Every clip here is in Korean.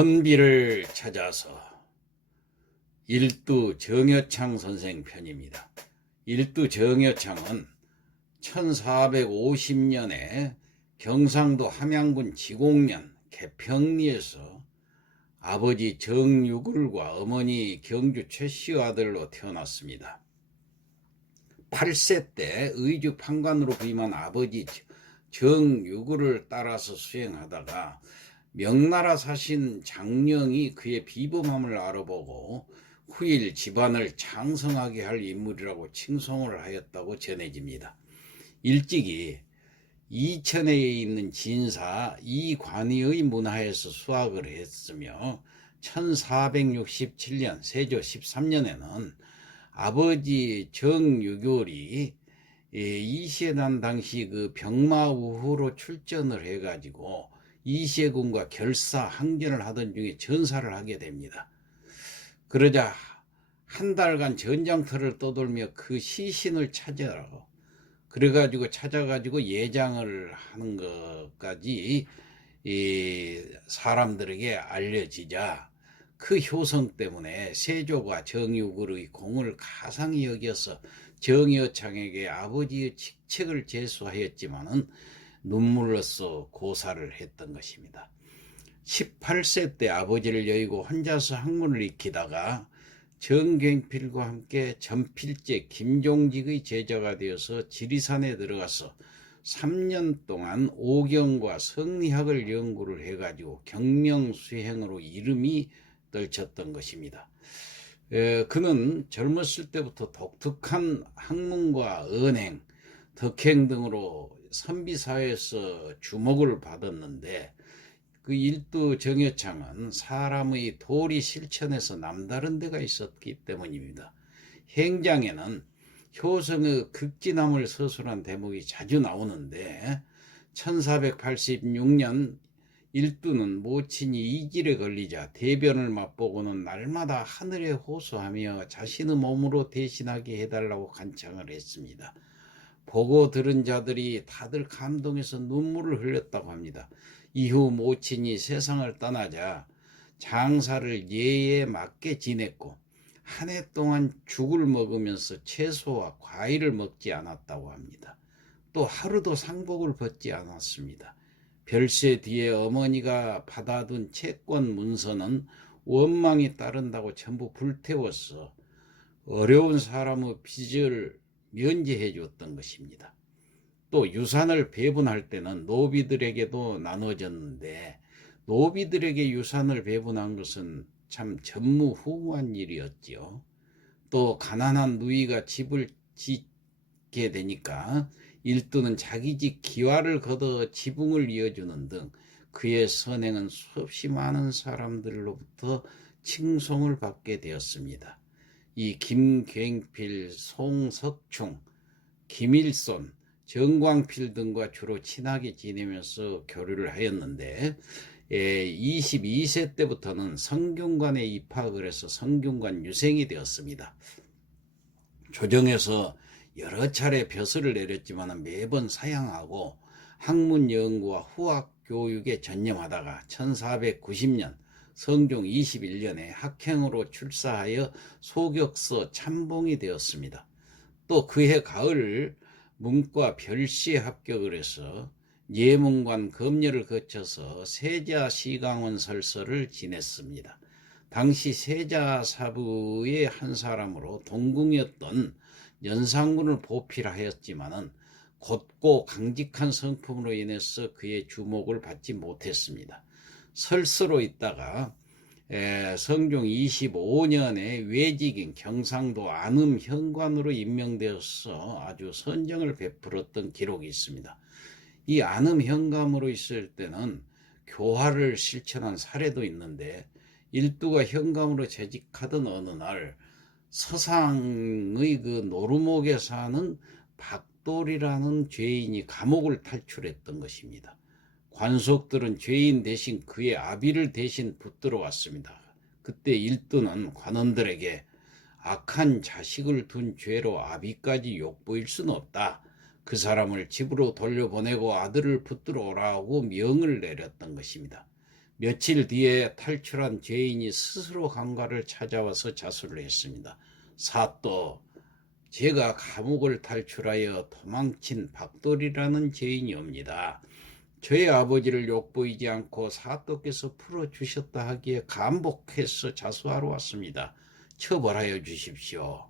선비를 찾아서 일두 정여창 선생 편입니다. 일두 정여창은 1450년에 경상도 함양군 지곡면 개평리에서 아버지 정유굴과 어머니 경주 최씨의 아들로 태어났습니다. 8세 때 의주 판관으로 부임한 아버지 정유굴을 따라서 수행하다가 명나라 사신 장령이 그의 비범함을 알아보고 후일 집안을 창성하게 할 인물이라고 칭송을 하였다고 전해집니다. 일찍이 이천에 있는 진사 이관이의 문화에서 수학을 했으며 1467년 세조 13년에는 아버지 정유골이 이세단 당시 그 병마우후로 출전을 해가지고 이세군과 결사 항전을 하던 중에 전사를 하게 됩니다. 그러자 한 달간 전장터를 떠돌며 그 시신을 찾으라고 그래가지고 찾아가지고 예장을 하는 것까지 사람들에게 알려지자 그 효성 때문에 세조가 정유굴의 공을 가상히 여겨서 정여창에게 아버지의 직책을 제수하였지만은 눈물로써 고사를 했던 것입니다. 18세 때 아버지를 여의고 혼자서 학문을 익히다가 정갱필과 함께 전필제 김종직의 제자가 되어서 지리산에 들어가서 3년 동안 오경과 성리학을 연구를 해가지고 경명수행으로 이름이 떨쳤던 것입니다. 그는 젊었을 때부터 독특한 학문과 언행, 덕행 등으로 선비사회에서 주목을 받았는데 그 일두 정여창은 사람의 도리 실천에서 남다른 데가 있었기 때문입니다. 행장에는 효성의 극진함을 서술한 대목이 자주 나오는데 1486년 일두는 모친이 이질에 걸리자 대변을 맛보고는 날마다 하늘에 호소하며 자신의 몸으로 대신하게 해달라고 간청을 했습니다. 보고 들은 자들이 다들 감동해서 눈물을 흘렸다고 합니다. 이후 모친이 세상을 떠나자 장사를 예에 맞게 지냈고 한 해 동안 죽을 먹으면서 채소와 과일을 먹지 않았다고 합니다. 또 하루도 상복을 벗지 않았습니다. 별세 뒤에 어머니가 받아둔 채권 문서는 원망이 따른다고 전부 불태워서 어려운 사람의 빚을 면제해 줬던 것입니다. 또 유산을 배분할 때는 노비들에게도 나눠졌는데 노비들에게 유산을 배분한 것은 참 전무후무한 일이었지요. 또 가난한 누이가 집을 짓게 되니까 일두는 자기 집 기와를 걷어 지붕을 이어주는 등 그의 선행은 수없이 많은 사람들로부터 칭송을 받게 되었습니다. 이 김갱필, 송석충, 김일손, 정광필 등과 주로 친하게 지내면서 교류를 하였는데 22세 때부터는 성균관에 입학을 해서 성균관 유생이 되었습니다. 조정에서 여러 차례 벼슬을 내렸지만 매번 사양하고 학문 연구와 후학 교육에 전념하다가 1490년 성종 21년에 학행으로 출사하여 소격서 참봉이 되었습니다. 또 그해 가을 문과 별시에 합격을 해서 예문관 검열을 거쳐서 세자시강원 설서를 지냈습니다. 당시 세자사부의 한 사람으로 동궁이었던 연산군을 보필하였지만은 곧고 강직한 성품으로 인해서 그의 주목을 받지 못했습니다. 설서로 있다가 성종 25년에 외직인 경상도 안음 현관으로 임명되어서 아주 선정을 베풀었던 기록이 있습니다. 이 안음 현감으로 있을 때는 교화를 실천한 사례도 있는데 일두가 현감으로 재직하던 어느 날 서상의 그 노루목에 사는 박돌이라는 죄인이 감옥을 탈출했던 것입니다. 관속들은 죄인 대신 그의 아비를 대신 붙들어 왔습니다. 그때 일두는 관원들에게 악한 자식을 둔 죄로 아비까지 욕보일 수는 없다. 그 사람을 집으로 돌려보내고 아들을 붙들어 오라고 명을 내렸던 것입니다. 며칠 뒤에 탈출한 죄인이 스스로 강가를 찾아와서 자수를 했습니다. 사또, 제가 감옥을 탈출하여 도망친 박돌이라는 죄인이옵니다. 저의 아버지를 욕보이지 않고 사또께서 풀어주셨다 하기에 감복해서 자수하러 왔습니다. 처벌하여 주십시오.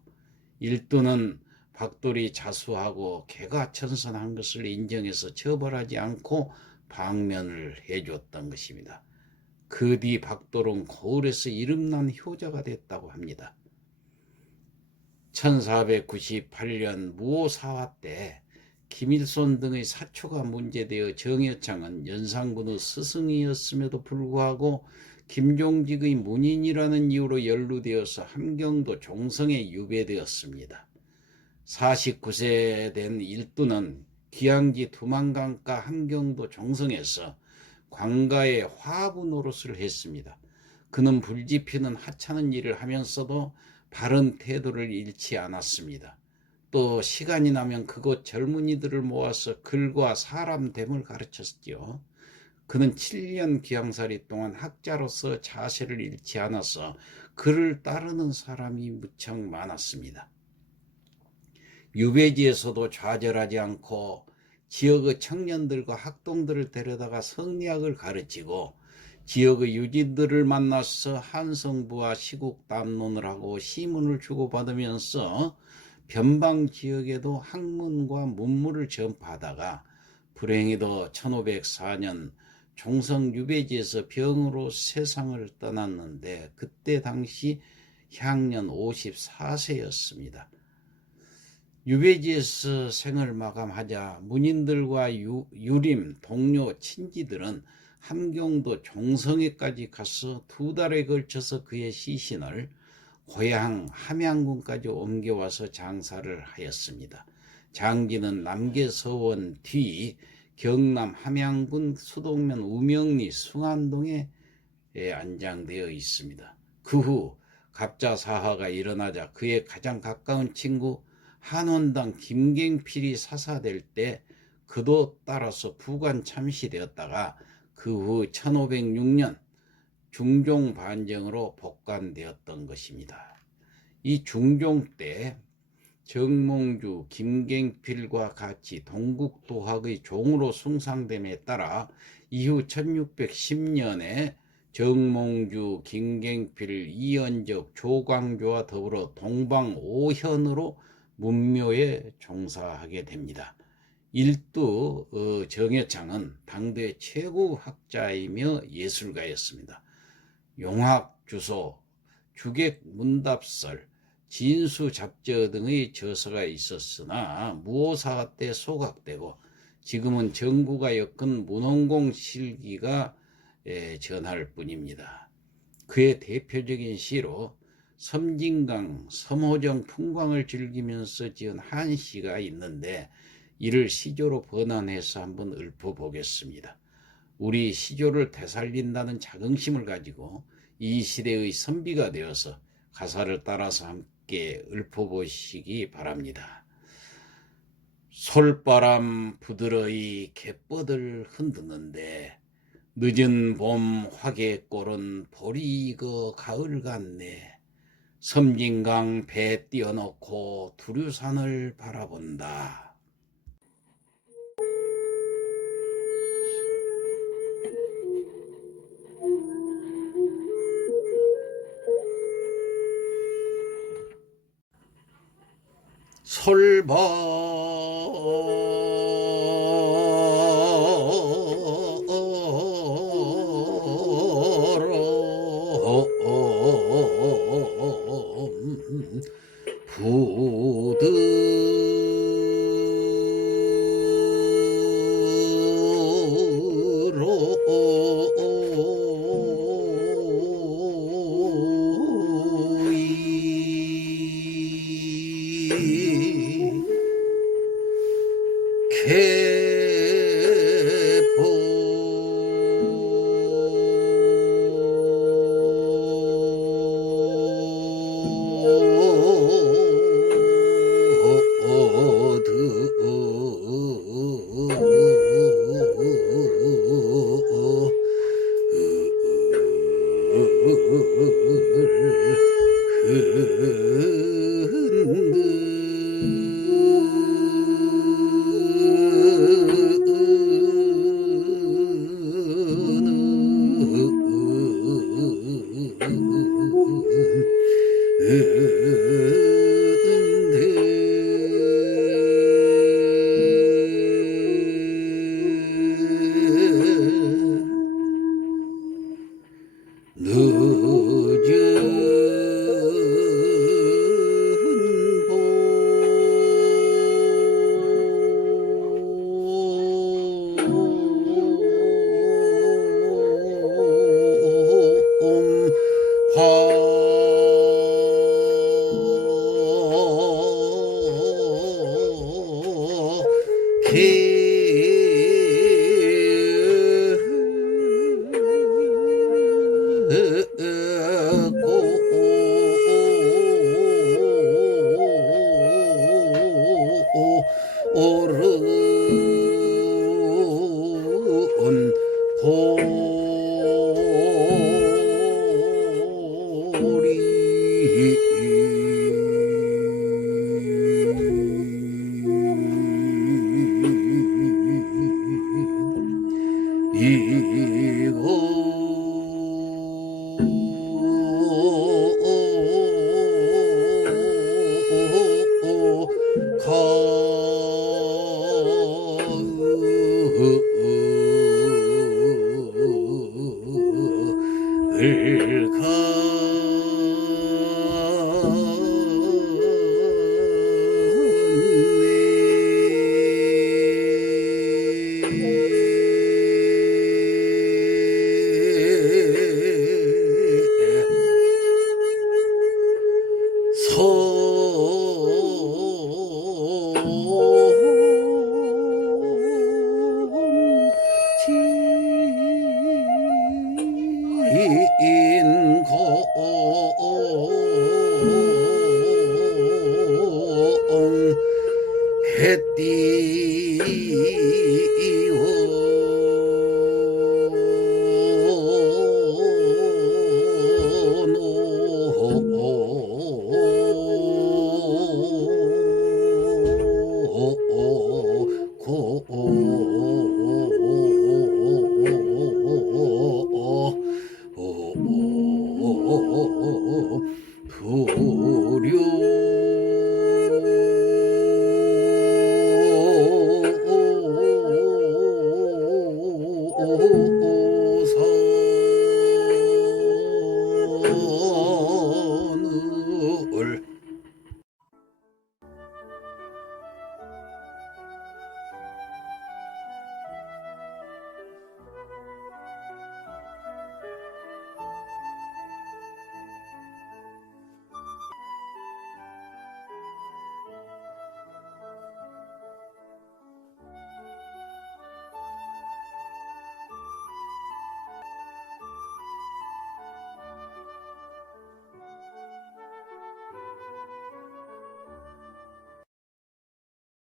일두는 박돌이 자수하고 개가천선한 것을 인정해서 처벌하지 않고 방면을 해주었던 것입니다. 그 뒤 박돌은 거울에서 이름난 효자가 됐다고 합니다. 1498년 무오사화 때 김일손 등의 사초가 문제되어 정여창은 연산군의 스승이었음에도 불구하고 김종직의 문인이라는 이유로 연루되어서 함경도 종성에 유배되었습니다. 49세 된 일두는 기양지 두만강가 함경도 종성에서 관가의 화부 노릇을 했습니다. 그는 불지피는 하찮은 일을 하면서도 바른 태도를 잃지 않았습니다. 또 시간이 나면 그곳 젊은이들을 모아서 글과 사람됨을 가르쳤지요. 그는 7년 귀양살이 동안 학자로서 자세를 잃지 않아서 그를 따르는 사람이 무척 많았습니다. 유배지에서도 좌절하지 않고 지역의 청년들과 학동들을 데려다가 성리학을 가르치고 지역의 유진들을 만나서 한성부와 시국 담론을 하고 시문을 주고받으면서 변방 지역에도 학문과 문물을 전파하다가 불행히도 1504년 종성 유배지에서 병으로 세상을 떠났는데 그때 당시 향년 54세였습니다. 유배지에서 생을 마감하자 문인들과 유림, 동료, 친지들은 함경도 종성에까지 가서 2달에 걸쳐서 그의 시신을 고향 함양군까지 옮겨와서 장사를 하였습니다. 장기는 남계서원 뒤 경남 함양군 수동면 우명리 숭안동에 안장되어 있습니다. 그 후 갑자사화가 일어나자 그의 가장 가까운 친구 한원당 김갱필이 사사될 때 그도 따라서 부관 참시되었다가 그 후 1506년 중종 반정으로 복관되었던 것입니다. 이 중종 때 정몽주, 김갱필과 같이 동국도학의 종으로 숭상됨에 따라 이후 1610년에 정몽주, 김갱필, 이연적, 조광조와 더불어 동방오현으로 문묘에 종사하게 됩니다. 일두 정여창은 당대 최고 학자이며 예술가였습니다. 용학주소, 주객문답설, 진수잡저 등의 저서가 있었으나 무오사화 때 소각되고 지금은 정구가 엮은 문헌공 실기가 전할 뿐입니다. 그의 대표적인 시로 섬진강, 섬호정 풍광을 즐기면서 지은 한 시가 있는데 이를 시조로 번안해서 한번 읊어보겠습니다. 우리 시조를 되살린다는 자긍심을 가지고 이 시대의 선비가 되어서 가사를 따라서 함께 읊어보시기 바랍니다. 솔바람 부드러이 갯벌을 흔드는데 늦은 봄 화개골은 볼이 익어 가을 같네. 섬진강 배 띄워놓고 두류산을 바라본다. 솔바 오른 보리 인공 햇띠